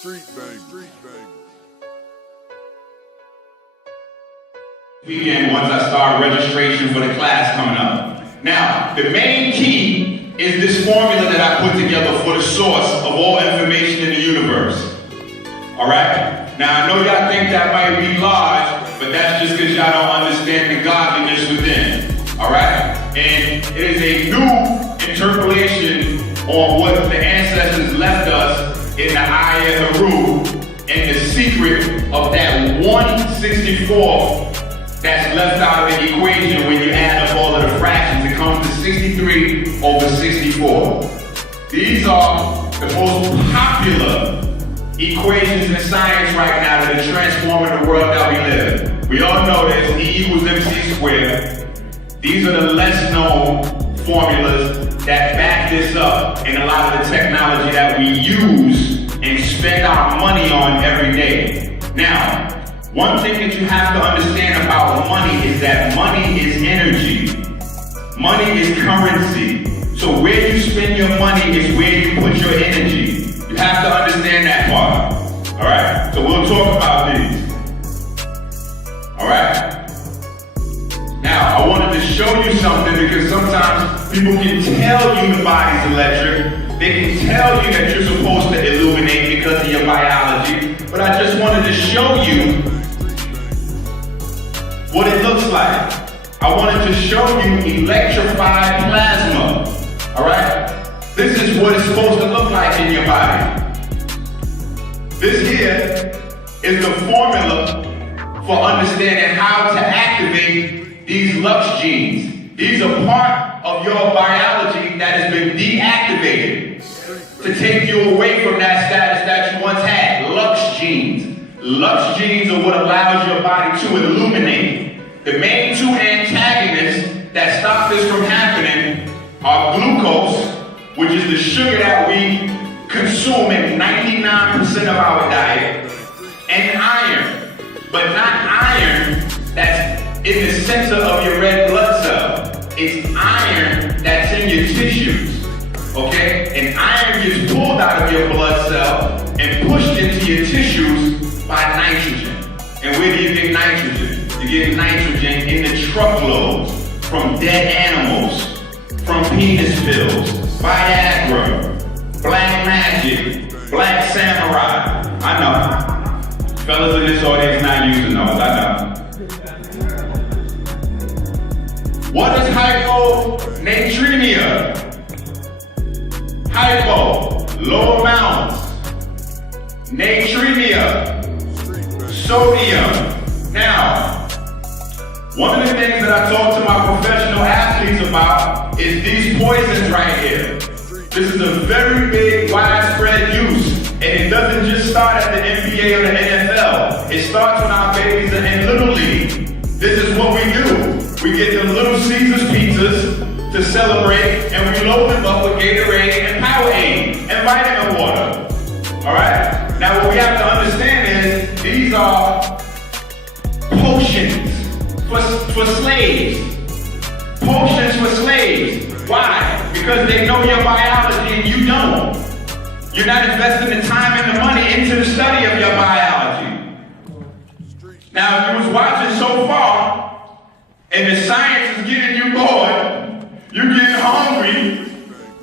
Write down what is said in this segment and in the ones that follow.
Street bang. Weekend once I start registration for the class coming up. Now, the main key is this formula that I put together for the source of all information in the universe. Alright? Now, I know y'all think that might be large, but that's just because y'all don't understand the godliness within. Alright? And it is a new interpolation on what the ancestors left us in the Ayah Haru and the secret of that 1/64 that's left out of the equation when you add up all of the fractions. It comes to 63 over 64. These are the most popular equations in science right now that are transforming the world that we live. We all know this, E equals MC squared. These are the less known formulas that back this up in a lot of the technology that we use and spend our money on every day. Now, one thing that you have to understand about money is that money is energy. Money is currency. So where you spend your money is where you put your energy. You have to understand that part. Alright? So we'll talk about these. Alright? Now, I wanted to show you something because sometimes people can tell you the body's electric. They can tell you that you're supposed to illuminate because of your biology. But I just wanted to show you what it looks like. I wanted to show you electrified plasma. Alright? This is what it's supposed to look like in your body. This here is the formula for understanding how to activate these Lux genes. These are part of your biology that has been deactivated to take you away from that status that you once had. Lux genes. Lux genes are what allows your body to illuminate. The main two antagonists that stop this from happening are glucose, which is the sugar that we consume in 99% of our diet, and iron, but not iron that's in the center of your red blood cell. It's iron that's in your tissues, okay? And iron gets pulled out of your blood cell and pushed into your tissues by nitrogen. And where do you get nitrogen? You get nitrogen in the truckloads from dead animals, from penis pills, Viagra, black magic, black samurai. I know. Fellas in this audience not using those, I know. What is hyponatremia? Hypo, low amounts. Natremia, sodium. Now, one of the things that I talk to my professional athletes about is these poisons right here. This is a very big, widespread use, and it doesn't just start at the NBA or the NFL. It starts when our babies are in Little League. This is what we do. We get them Little Caesars pizzas to celebrate, and we load them up with Gatorade and Powerade and vitamin water. All right? Now, what we have to understand is these are potions for slaves. Potions for slaves. Why? Because they know your biology and you don't. You're not investing the time and the money into the study of your biology. Now, if you was watching so far, and the science is getting you bored, you're getting hungry,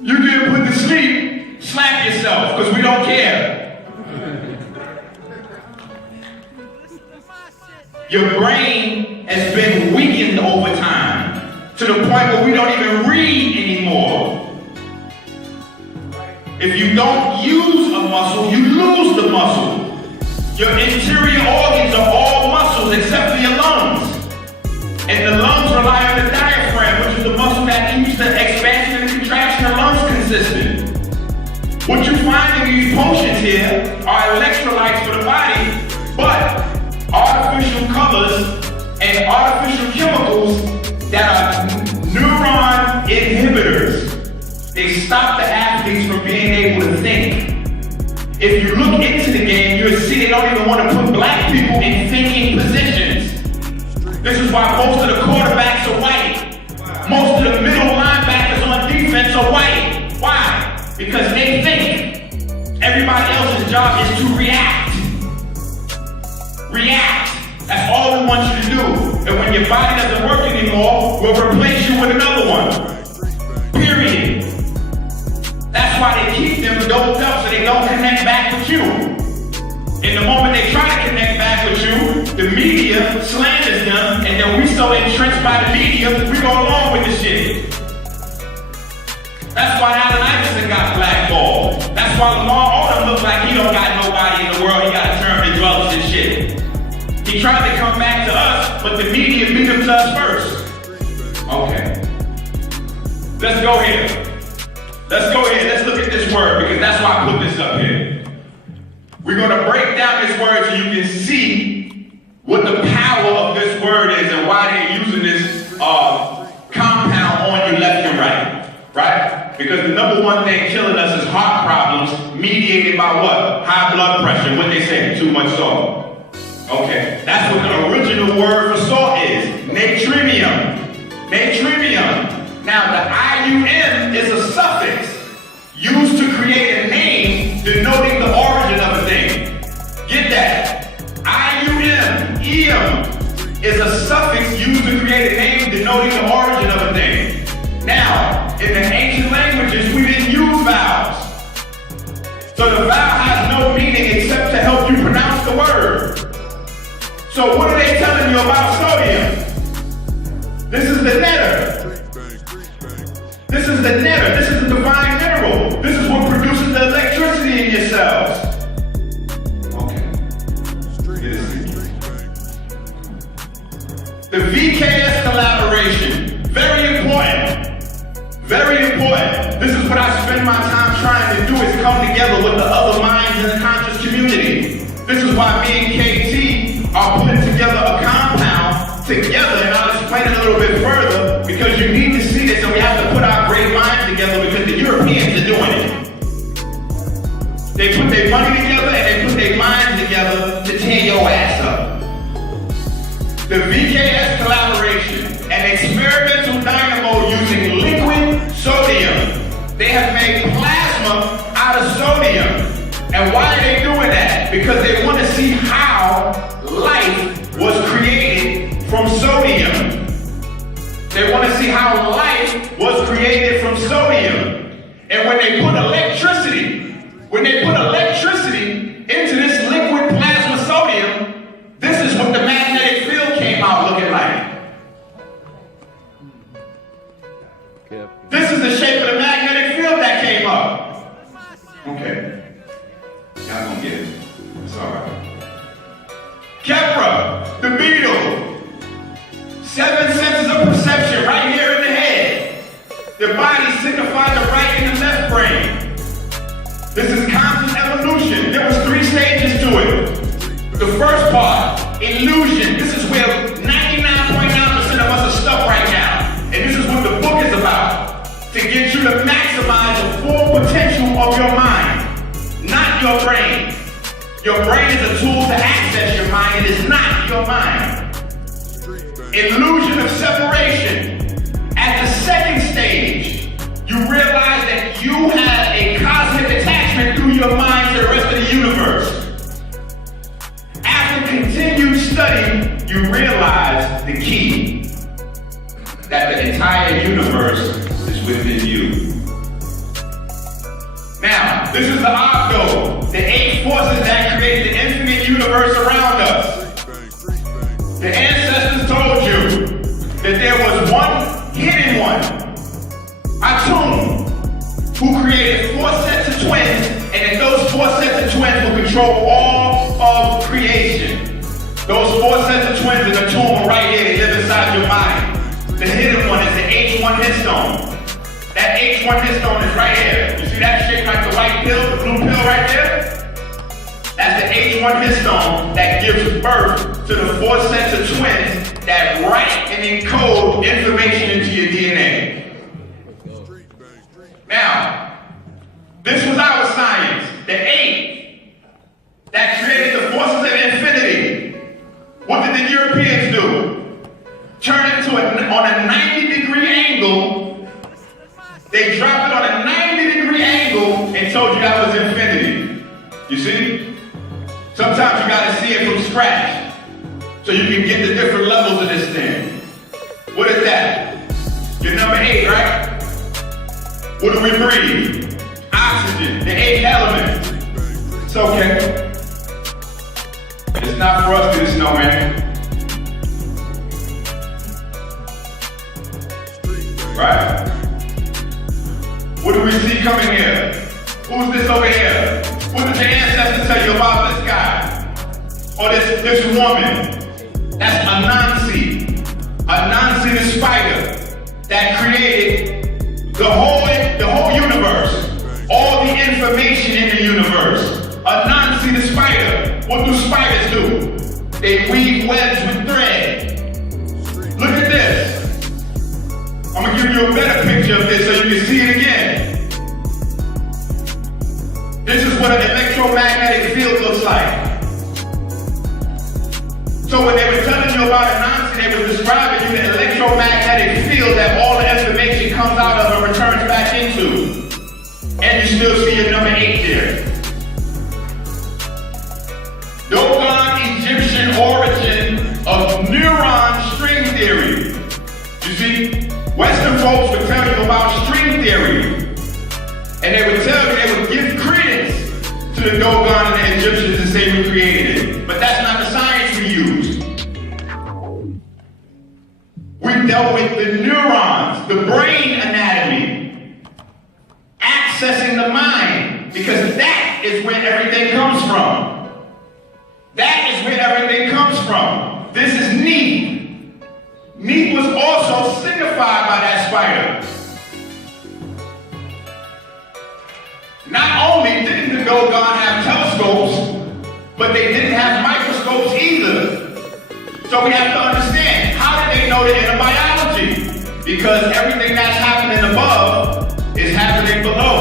you're getting put to sleep, slap yourself, because we don't care. Your brain has been weakened over time to the point where we don't even read anymore. If you don't use a muscle, you lose the muscle. Your interior organs are all muscles except for your lungs. And the lungs rely on the diaphragm, which is the muscle that keeps the expansion and contraction of lungs consistent. What you find in these potions here are electrolytes for the body, but artificial colors and artificial chemicals that are neuron inhibitors. They stop the athletes from being able to think. If you look into the game, you'll see they don't even want to put black people in thinking positions. This is why most of the quarterbacks are white. Most of the middle linebackers on defense are white. Why? Because they think. Everybody else's job is to react. your body doesn't work anymore, we'll replace you with another one. Period. That's why they keep them doped up so they don't connect back with you. And the moment they try to connect back with you, the media slanders them, and then we so entrenched by the media, we go along with the shit. That's why Allen Iverson got blackballed. That's why Lamar Odom looks like he don't got nobody in the world. He got to turn to drugs and shit. He tried to come back to us, but the media beat him to us first. Okay. Let's go here. Let's go here. Let's look at this word, because that's why I put this up here. We're going to break down this word so you can see what the power of this word is and why they're using this compound on you left and right. Right? Because the number one thing killing us is heart problems, mediated by what? High blood pressure. What they say? Too much salt. Okay. That's what the original word for salt is. Natremium. Natremium. Now, the IUM is a suffix used to create a name denoting the origin of a thing. Get that? IUM, EM, is a suffix used to create a name denoting the origin of a thing. Now, in the ancient languages, we didn't use vowels. So the vowel has no meaning except to help you pronounce the word. So what are they telling you about sodium? This is the netter. This is the netter. This is the divine mineral. This is what produces the electricity in your cells. Okay. The VKS collaboration. Very important. Very important. This is what I spend my time trying to do, is come together with the other minds in the conscious community. This is why me and KT are putting together a compound together, and I'll explain it a little bit further, because you need to see this, and we have to put our great minds together, because the Europeans are doing it. They put their money together and they put their minds together to tear your ass up. The VKS collaboration, an experimental dynamo using liquid sodium. They have made plasma out of sodium. And why are they doing that? Because they want to see how life was created from sodium. They want to see how life was created from sodium. And when they put electricity into this liquid plasma sodium, this is what the magnetic field came out looking like. This is the shape of the magnetic field that came up. Okay. Y'all gonna get it. It's alright. Kepra, the beetle. 7 senses of perception right here in the head. The body signifies the right and the left brain. This is conscious evolution. There was 3 stages to it. The first part, illusion. This is where 99.9% of us are stuck right now. And this is what the book is about. To get you to maximize the full potential of your mind, not your brain. Your brain is a tool to access your mind. It is not your mind. Illusion of separation. At the second stage, you realize that you have a cosmic attachment through your mind to the rest of the universe. After continued study, you realize the key, that the entire universe is within you. Now, this is the octo, the 8 forces that create the infinite universe around us. The ancestors told you that there was one hidden one, Atum, who created 4 sets of twins, and that those 4 sets of twins will control all of creation. Those 4 sets of twins in the tomb are right here, they live inside your body. The hidden one is the H1 histone. That H1 histone is right here. You see that shape like the white pill, the blue pill right there? That's the H1 histone that gives birth to the 4 sets of twins that write and encode information into your DNA. Now, this was our science. The 8 that created the forces of infinity. What did the Europeans do? Turn it on a 90-degree angle. They dropped it on a 90-degree angle and told you that was infinity. You see? Sometimes you gotta see it from scratch so you can get the different levels of this thing. What is that? You're number 8, right? What do we breathe? Oxygen, the 8th element. It's okay. It's not for us to the snowman. Right? What do we see coming here? Who's this over here? What did your ancestors tell you about this guy? Or this woman? That's Anansi. Anansi the spider that created the whole universe. All the information in the universe. Anansi the spider. What do spiders do? They weave webs with thread. Look at this. I'm gonna give you a better picture of this so you can see it again. This is what an electromagnetic field looks like. So when they were telling you about Anansi, they were describing you the electromagnetic field that all the information comes out of and returns back into. And you still see your number 8 there. Dogon Egyptian origin of neuron string theory. You see, Western folks would tell you about string theory. And they would tell you, they would give credence to the Dogon and the Egyptians and say we created it. But that's not the science we used. We dealt with the neurons, the brain anatomy, accessing the mind, because that is where everything comes from. That is where everything comes from. This is Neep. Neep was also signified by that spider. Not only didn't the Dogon have telescopes, but they didn't have microscopes either. So we have to understand, how did they know the inner biology? Because everything that's happening above is happening below.